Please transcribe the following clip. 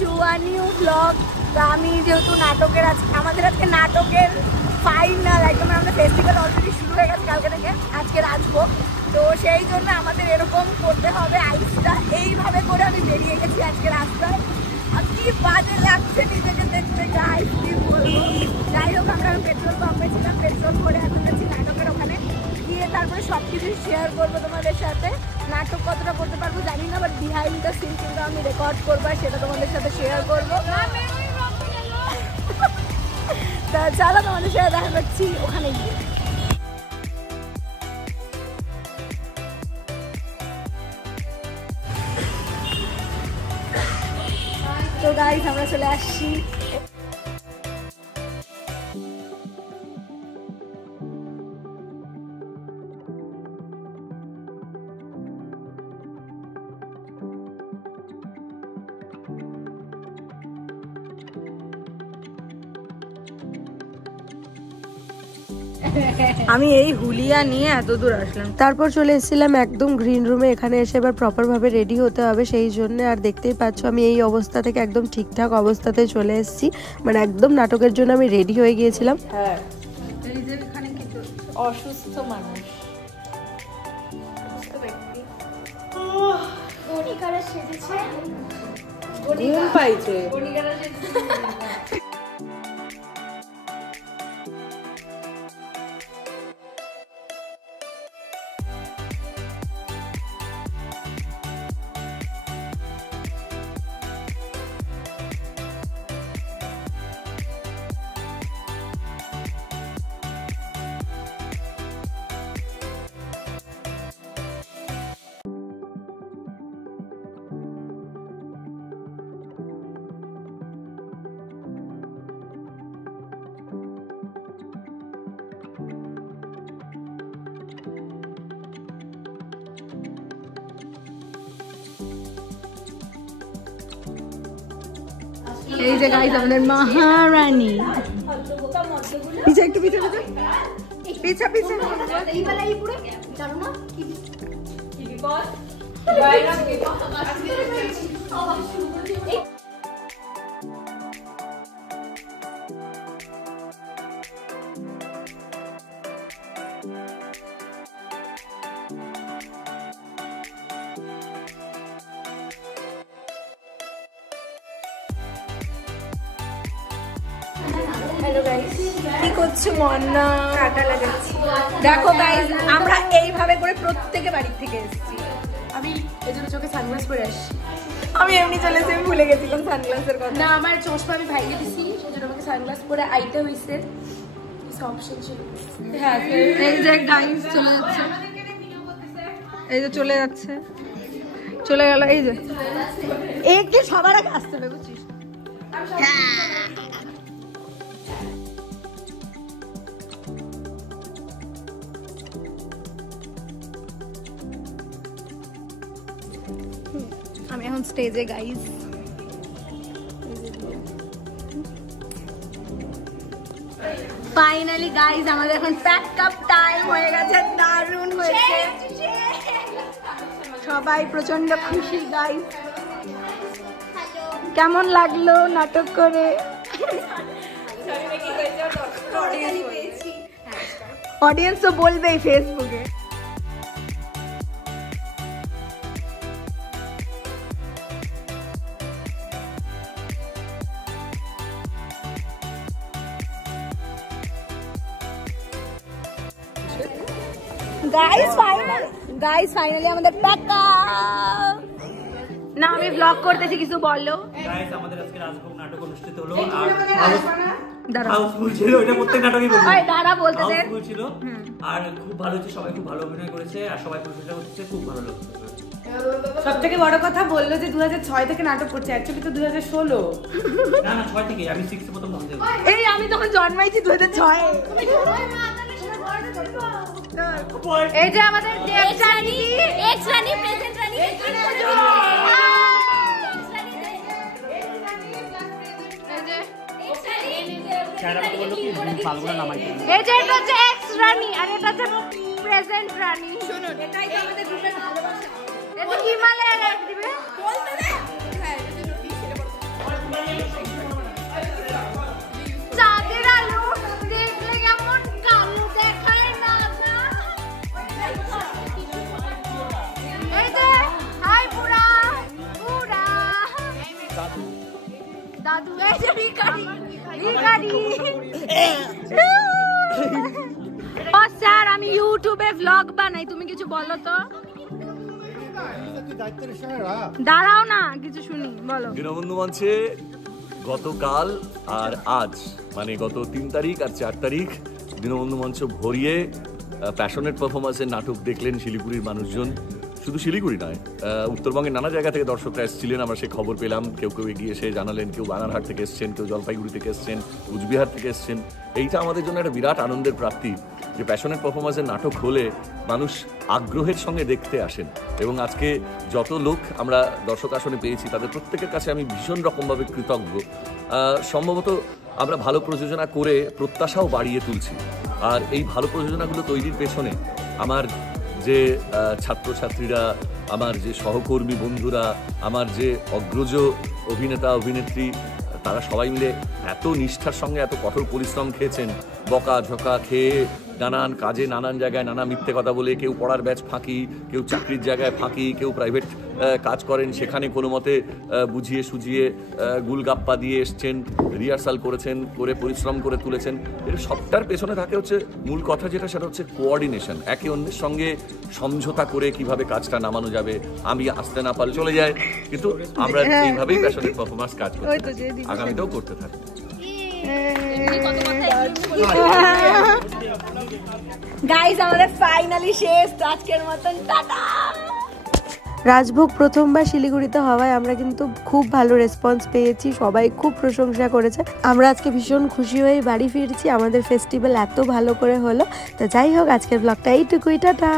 To a new blog. তো আমি যেহেতু নাটকের আমাদের আজকে নাটকের ফাইনাল, একদম আমাদের ফেস্টিভ্যাল অলরেডি শুরু হয়ে গেছে কালকে থেকে, আজকে আসবো। তো সেই জন্য আমাদের এরকম করতে হবে, আইসটা এইভাবে করে আমি বেরিয়ে গেছি আজকে রাস্তায়। আর কি বাজে লাগছে নিজেকে দেখতে, গাইস কি বলবো। যাই হোক, আমরা পেট্রোল পাম্পে ছিলাম, পেট্রোল করে এখন যাচ্ছি নাটকের ওখানে গিয়ে তারপরে সব কিছু শেয়ার করবো তোমাদের সাথে। নাটক কতটা করতে পারবো জানি না, বাট বিহাইন্ড দ্য সিন কিন্তু আমি রেকর্ড করবো, সেটা তোমাদের সাথে শেয়ার করবো। তা চলো তোমাদের সাথে দেখা করছি ওখানে গিয়ে। তো গাইস আমরা চলে আসছি। আমি এই হুলিয়া নিয়ে এত দূর আসলাম, তারপর চলে এসেছিলাম একদম গ্রিন রুমে। এখানে এসে এবার প্রপার ভাবে রেডি হতে হবে, সেই জন্য। আর দেখতেই পাচ্ছ আমি এই অবস্থা থেকে একদম ঠিকঠাক অবস্থাতে চলে এসেছি, মানে একদম নাটকের জন্য আমি রেডি হয়ে গিয়েছিলাম। হ্যাঁ, এখানে কিছু অসুস্থ মানুষ, ঘুম পাইছে। এই যে গাইস আমাদের মহারানী। পিছা একটু পিছা পিছা পিছা এই वाला এই পুরো জানো না কি বিপদ বাইরে হ্যালো গাইস, কি করছো? মন্না কাটা লাগাচ্ছি। দেখো গাইস, আমরা এইভাবে করে প্রত্যেকে বাড়ি থেকে এসেছি। আমি এজন্য চোখে সানগ্লাস পরে আসছি। আমি এমনি চলে এসে ভুলে গেছিলাম সানগ্লাসের কথা। না, আমার চশমা আমি ভাইকে দিছি, সেজন্য আমাকে সানগ্লাস পরে আইতে হইছে। অপশন ছিল। হ্যাঁ, এই যে গাইস চলে যাচ্ছে, এই যে চলে যাচ্ছে, চলে গেল। এই যে একে সবার আগে আসতে হবে, বুঝছিস? আমি এখন স্টেজে গাইস। ফাইনালি গাইস আমাদের এখন প্যাক আপ টাইম হয়ে গেছে, দারুণ হয়েছে, সবাই প্রচন্ড খুশি গাইস। কেমন লাগলো নাটক করে? অডিয়েন্স তো বলবেই ফেসবুকে। গাইস ফাইনালি আমাদের টাকা না, আমি ব্লগ করতেছি, কিছু বলো। গাইস আমাদের আজকে রাজভোগ নাটক অনুষ্ঠিত হলো, আর হাউসফুল ছিল, এটা প্রত্যেক নাটকই বলি। ওই দাঁড়া বলতে দে। হাউসফুল ছিল আর খুব ভালো হচ্ছে, সবাই খুব ভালো অভিনয় করেছে আর সবাই প্রশংসা করছে, খুব ভালো লাগছে। সবথেকে বড় কথা বললো যে 2006 থেকে নাটক করছে, অ্যাকচুয়ালি তো 2016। না না, 6 থেকে, আমি 6 এ প্রথম নাম দেব। এই আমি তখন জন্মাইছি 2006 এ। এই যে আমাদের এক্স রানী প্রেজেন্ট রানী এই যে এটা হচ্ছে এক্স রানী আর এটা হচ্ছে প্রেজেন্ট রানী। শুনুন, এটাই তো আমাদের গ্রুপের ভালোবাসা। এটা হিমালয়ের লাইফ দিবে বলতে দে। হ্যাঁ, এটা নোটিশ এটা বলতে। দাদু এই যে ভিখারি ও স্যার আমি ইউটিউবে ব্লগ বানাই, তুমি কিছু বলো তো। দাঁড়াও না, কিছু শুনি, বলো। দীনবন্ধু মঞ্চে গতকাল আর আজ মানে গত 3 তারিখ আর 4 তারিখ দীনবন্ধু মঞ্চ ভরিয়ে প্যাশনেট পারফরমেন্সের নাটক দেখলেন শিলিগুড়ির মানুষজন। শুধু শিলিগুড়ি নয়, উত্তরবঙ্গের নানা জায়গা থেকে দর্শকরা এসেছিলেন, আমরা সেই খবর পেলাম। কেউ কেউ এগিয়ে এসে জানালেন, কেউ বানারহাট থেকে এসছেন, কেউ জলপাইগুড়ি থেকে এসছেন, কুচবিহার থেকে এসছেন। এইটা আমাদের জন্য একটা বিরাট আনন্দের প্রাপ্তি যে প্যাশনেট পারফরমেন্সের নাটক হলে মানুষ আগ্রহের সঙ্গে দেখতে আসেন। এবং আজকে যত লোক আমরা দর্শক আসনে পেয়েছি তাদের প্রত্যেকের কাছে আমি ভীষণ রকমভাবে কৃতজ্ঞ। সম্ভবত আমরা ভালো প্রযোজনা করে প্রত্যাশাও বাড়িয়ে তুলছি। আর এই ভালো প্রযোজনাগুলো তৈরির পেছনে আমার যে ছাত্রছাত্রীরা, আমার যে সহকর্মী বন্ধুরা, আমার যে অগ্রজ অভিনেতা অভিনেত্রী, তারা সবাই মিলে এত নিষ্ঠার সঙ্গে এত কঠোর পরিশ্রম খেয়েছেন। বকা ঝকা খেয়ে নানান কাজে নানান জায়গায় নানা মিথ্যে কথা বলে, কেউ পড়ার ব্যাচ ফাঁকি, কেউ চাকরির জায়গায় ফাঁকি, কেউ প্রাইভেট কাজ করেন সেখানে কোনো মতে বুঝিয়ে সুঝিয়ে গুলগাপ্পা দিয়ে এসছেন, রিহার্সাল করেছেন, করে পরিশ্রম করে তুলেছেন। এর সবটার পেছনে থাকে হচ্ছে মূল কথা যেটা, সেটা হচ্ছে কোঅর্ডিনেশন। একে অন্যের সঙ্গে সমঝোতা করে কিভাবে কাজটা নামানো যাবে। আমি আসতে না পারলে চলে যায়, কিন্তু আমরা এইভাবেই প্যাশনেট পারফরমেন্স কাজ করতে থাকি, আগামীতেও করতে থাকি। গাইস আমাদের ফাইনালি শেষ, আজকের মতন টাটা। রাজভোগ প্রথমবার শিলিগুড়িতে হওয়ায় আমরা কিন্তু খুব ভালো রেসপন্স পেয়েছি, সবাই খুব প্রশংসা করেছে। আমরা আজকে ভীষণ খুশি হয়ে বাড়ি ফিরছি, আমাদের ফেস্টিভ্যাল এত ভালো করে হলো। তো যাই হোক, আজকের ব্লগটা এইটুকুই, টাটা।